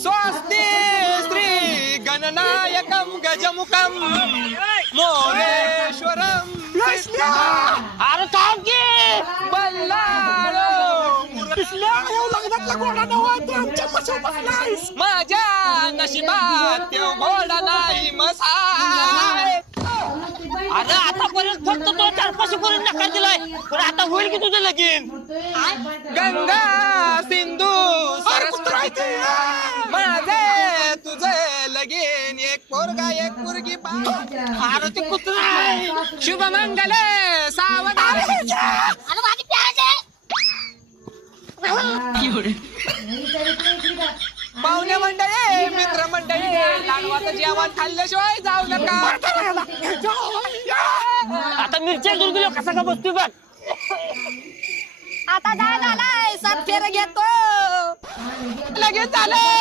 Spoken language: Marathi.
स्वस्ति श्री गणनायकम गजमुखम मोरेश्वरम अरे थांब की बल्लाळो माझ्या नशिबात त्यो घोडा नाही मसाय. अरे आतापर्यंत फक्त तो 4-5 करून नकार दिलाय पण आता होईल की तुझं लगीन. गंगा सिंधू सरस्वती माझे तुझे लगीन एक पोरगा एक पोरगी अरे ते कुत्रा आहे. शुभमंगल सावधान. पाहुणे मंडळी मित्र मंडळी लाडवाचं जेवण खाल्ल्याशिवाय जाऊ नका. आता मिरच्या दूर दिलो कसा का बसतोय बघ. आता 10 झालाय 7 फेर घेतो लगेच झालं.